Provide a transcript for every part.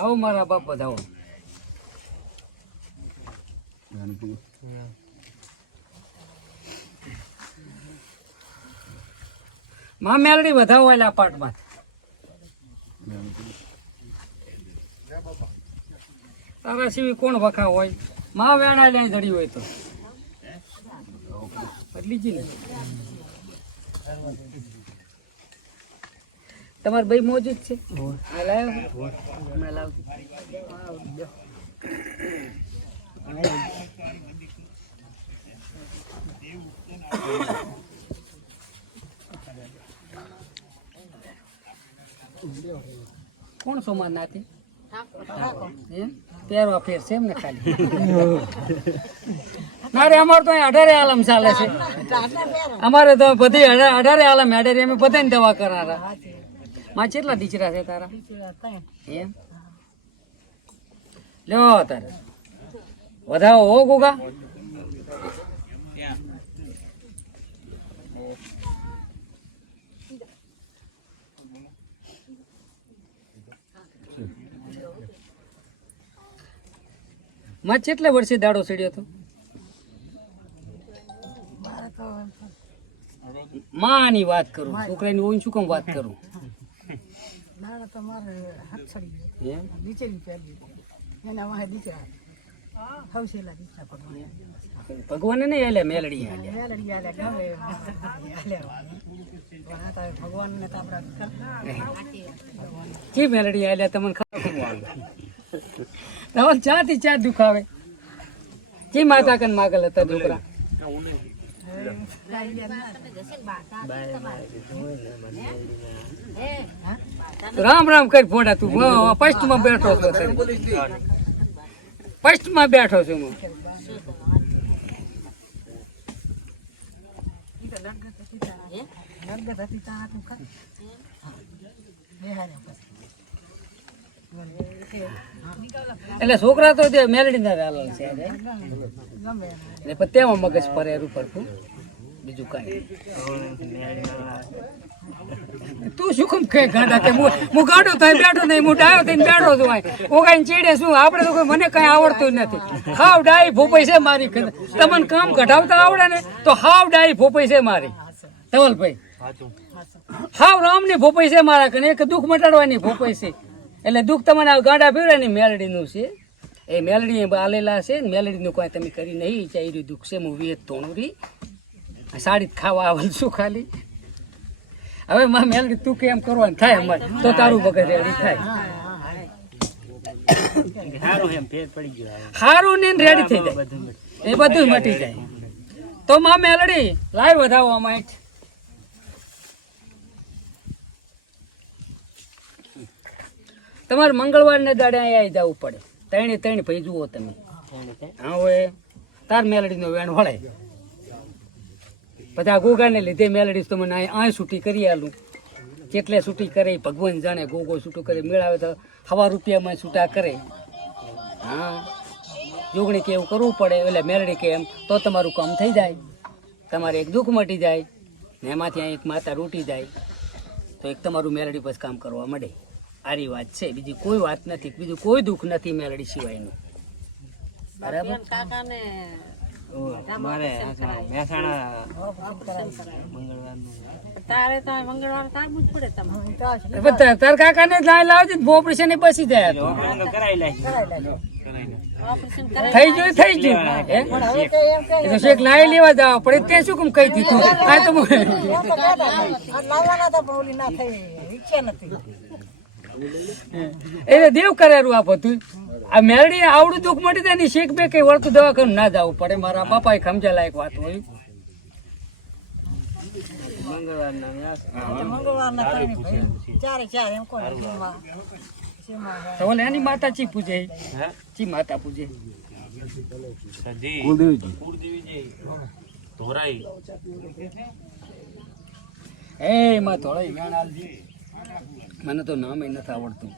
આવો મારા બાપ વધાવો માં મેલડી વધાવો એલા પાટમાં. તારા સિવાય કોણ વખા હોય? માં વેણા લઈને જડી હોય તો. બદલી જી ને. તમારે ભાઈ મોજૂદ છે. લાવ્યો હમણાં લાવજો. કોણ સોમાન નાથી પહેરવા ફેર છે એમ ને ખાલી. મારે અમારે તો અઢારે આલમ ચાલે છે. અમારે તો બધી અઢારે આલમ અઢારે અમે બધાને દવા કરનારા માં કેટલા દીકરા છે તારા? એમ? લ્યો તારે. વધાવો હો ગુગા. માં કેટલા વર્ષે દાડો ચડ્યો હતો? માની વાત કરું. છોકરાની ઓન શું કામ વાત કરું. નાના તમારે હાથ ચડી ગયો એમ? નીચેની પહેરવી એના વાહે દીકરા હવસેલા દીકરા ભગવાન ભગવાને નહીં એટલે મેલડી મેલડી આલે ગમે આલે પણ આ તો ભગવાનને તો આપણા કી મેલડી આલે તમને ખબર તમારે તમને ચા દુખાવે કી માતા કન માગલ હતા છોકરા રામ રામ કરી ફોડા તું ફર્સ્ટમાં બેઠો છો ફર્સ્ટમાં બેઠો છું હું. એટલે છોકરા તો મેલડી ના છે તેમાં મગજ ફરે એરું પડતું બીજું કાંઈ તું શું કેમ કે ગાડા કે હું ગાડો થાય બેઠો નહીં, હું ડાયો થઈને બેઠો છું હું ઓગાઈને ચીડે શું? આપણે તો મને કઈ આવડતું નથી. હાવ ડાઈ ભોપાઈ છે મારી તમને કામ કઢાવતા આવડે ને, તો હાવ ડાઈ ભોપાઈ છે મારી. ધવલભાઈ. હાવ રામની ભોપાઈ છે મારા કને એક દુઃખ મટાડવાની ભોપાઈ છે. એટલે દુઃખ તમને ગાંડા મેલડી મેલડીનું છે. એ મેલડી આલેલા છે ને મેલડીનું કોઈ તમે કરી નહીં. ચાર્યું દુઃખ છે. હું વેત તોણુરી સાડી જ ખાવા આવલ શું ખાલી. હવે માં મેલડી તું કેમ કરવાનું? થાય અમારે. તો તારું વગર રેડી થાય. હારું ને રેડી થઈ જાય. એ બધું મટી જાય. તો માં મેલડી લાઈ વધાવો આમાં તમારે તમારે મંગળવારને દાડે અહીંયા આવી જવું પડે. ત્રણે ત્રણ ભાઈ જુઓ તમે. હા હવે તાર મેલડીનો વેણ વળે. બધા ગોગાને લીધે મેલડી તો મને અહીં છૂટી કરી આલું. કેટલે છૂટી કરે ભગવાન જાણે. ગોગો છૂટું કરે મેળાવે તો હવા રૂપિયામાં છૂટા કરે. હા. જોગણી કે એવું કરવું પડે એટલે મેલડી કે એમ તો તમારું કામ થઈ જાય. તમારે એક દુઃખ મટી જાય ને એમાંથી અહીં એક માતા રૂટી જાય. તો એક તમારું મેલડી પછી કામ કરવા મળે આરી વાત છે. બીજી કોઈ વાત નથી. બીજું કોઈ દુઃખ નથી મેલડી સિવાયનું. બરાબર? તારે તો મંગળવાર તો આવવું જ પડે તમારે. તાર- કાકા કાકાને જ લાવજે ને ઓપરેશન એ બસી જાય તો. ઓપરેશન કરે થઈ ગયું થઈ ગયું શેખ લાઈ લેવા જાવ પડે તે શું કેમ કહી દીધું આ તો પણ દેવ કરેલું આ બધું આ મેરડી આવડું દુઃખ મટી જાય ને શીખ બે કઈ વળતું દવાખાનું ના જવું પડે. મારા બાપા એ સમજા લાયક વાત હોય. એની માતા ચી પૂજે? ચી માતા પૂજે? એ માં થોડા મને તો નામ નથી આવડતું.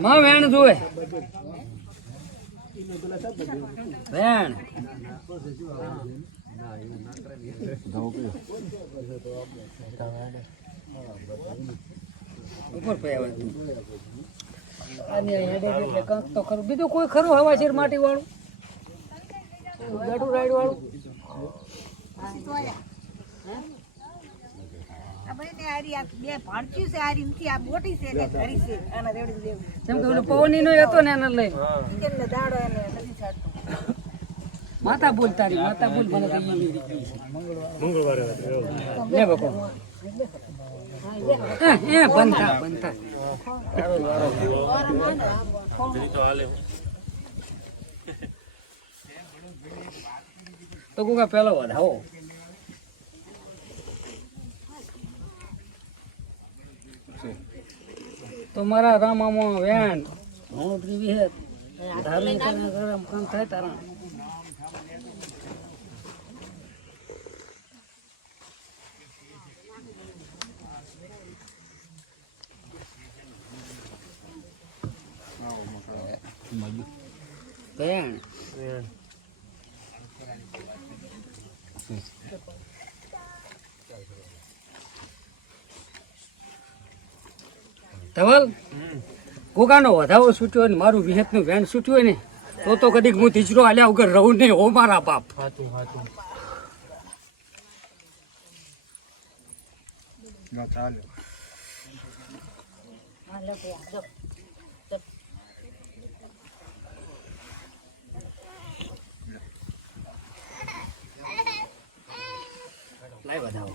માં વેણ જોવે. વેણ. ઉપર તો ખરું બીજું કોઈ ખરું હવાશેર માટી વાળું? ગાડું રાઈડ વાળું? માતા બોલ તારી માતા બોલ મને છે. લે બકો એ એ બનતા બનતા તો કુકા પેલો વધાવો તો મારા રામામાં વેણ. હું હે. ધાર્મિક ગરમ કામ થાય તારા. વેણ. ધવલ? ગોગાનો વધાવો છૂટ્યો હોય ને મારું વિહતનું વેન છૂટ્યું હોય ને તો તો કદીક હું તીજરો આલ્યા વગર રહું નહીં હો મારા બાપ. લાય વધાવો.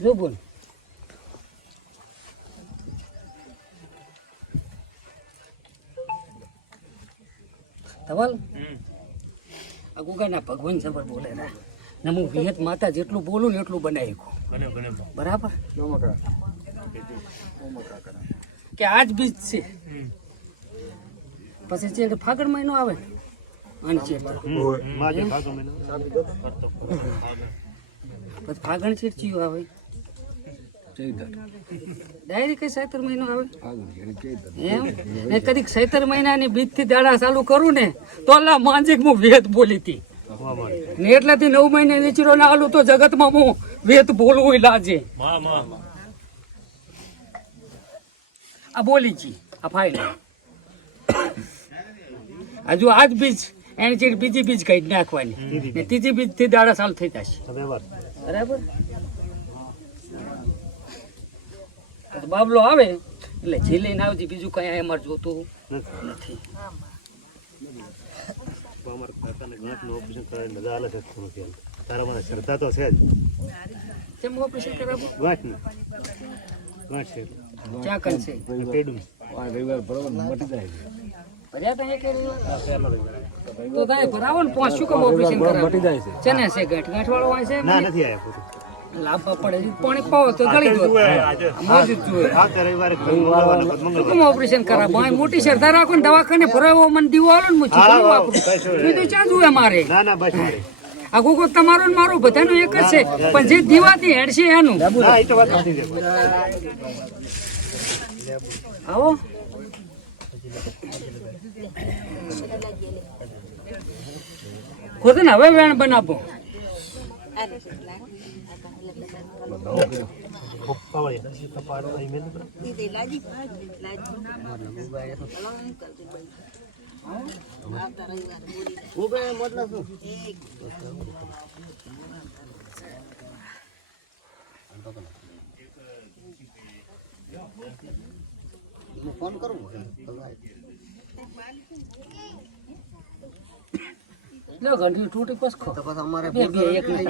જો બોલ. ધવલ? આ ગુગાના ભગવાન સબર બોલે ના ને હું વિહત માતા જેટલું બોલું ને એટલું બનાવી શકું બરાબર? કે આજ બીજ છે. પછી છે ફાગણ મહિનો આવે. અને છે પછી ફાગણ ચીરચીયું આવે ડાયરી કઈ સૈતર મહિનો આવે? એમ? ને કદીક સૈતર મહિનાની બીજથી દાડા ચાલુ કરું ને તો અલ્લા માંજિક હું વેદ બોલી હતી ને એટલાથી નવ મહિને નીચરો ના આલું તો જગતમાં હું વેદ બોલવું લાજે. આ બોલી છી આ ફાઇલ. હજુ આજ બીજ એની ચીડ બીજી બીજ કઈ નાખવાની. ને ત્રીજી બીજથી દાડા ચાલુ થઈ જશે. બરાબર? બાબલો આવે. એટલે જે લઈને આવજે બીજું કઈ અમારે જોતું નથી. શ્રદ્ધા તો છે જ કેમ ઓપરેશન કરાવવું વાંચ ને વાંચ છે ક્યાં કરશે પેડું ભર્યા તા એક રવિવાર? તો તમે ભરાવો ને પાંચ શું કામ ઓપરેશન કરાવવું છે. ને છે ગાંઠ ગાંઠ વાળો હોય છે ના નથી આવ્યા પૂરું લાભ પડે પાણી પાવો તો ગળી દો મોજ શું ઓપરેશન કરાવો? ભાઈ મોટી શ્રદ્ધા રાખો ને દવાખાને ભરાવો મને દીવો આલો ને હું વાપરું બીજું ચા જુએ મારે? ના ના બસ આ ગોગો તમારો ને મારો બધાનું એક જ છે. પણ જે દીવાથી હેડશે એનું. ના હવે વેણ બનાવો. ફોન છે આવો ખુદ ને હવે વેણ બનાવો પાવળિયા કપાળ અહીં મેં તો ઈ તે લાજી લાજી આવતા રવિવારે બોલી એક લો ઘંટી તૂટી પસ ખો બે બે એક ને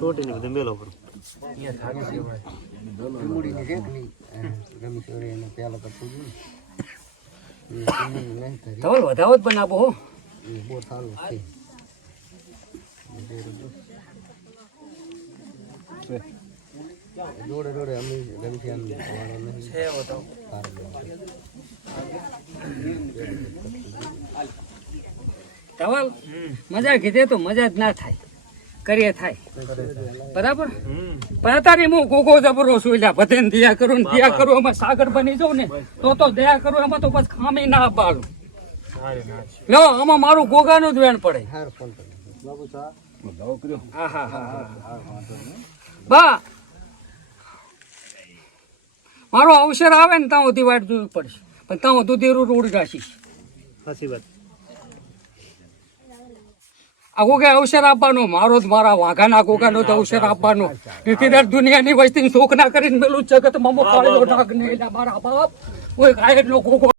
રોટીને બધું મેલો પર ધવલ વધાવો જ બનાવો હો. જોડે જોડે અમે રમશિયાન તમારો નહીં ધવલ? મજા કીધે તો મજા જ ના થાય. કરીએ થાય. બરાબર? પણ અત્યારે હું ગોગો જબરો છું એટલે બધે દયા કરું ને દયા કરું એમાં સાગર બની જાઉં ને તો તો દયા કરું એમાં તો બસ ખામી ના પાડું. લો આમાં મારું ગોગાનું જ વેણ પડે. બા. મારો અવસર આવે ને ત્યાં સુધી વાટ જોવી પડશે. પણ ત્યાં દુધી રોડ રાખીશ સાચી વાત. આ કોકે અવસર આપવાનો? મારો જ મારા વાઘાના ગોગાનો તો અવસર આપવાનો? તેથી દર દુનિયાની વસ્તી શોખ ના કરીને મેલું જગત મમો કાળો નાગ ને મારા બાપ, કોઈ ગાયક નો ગોગો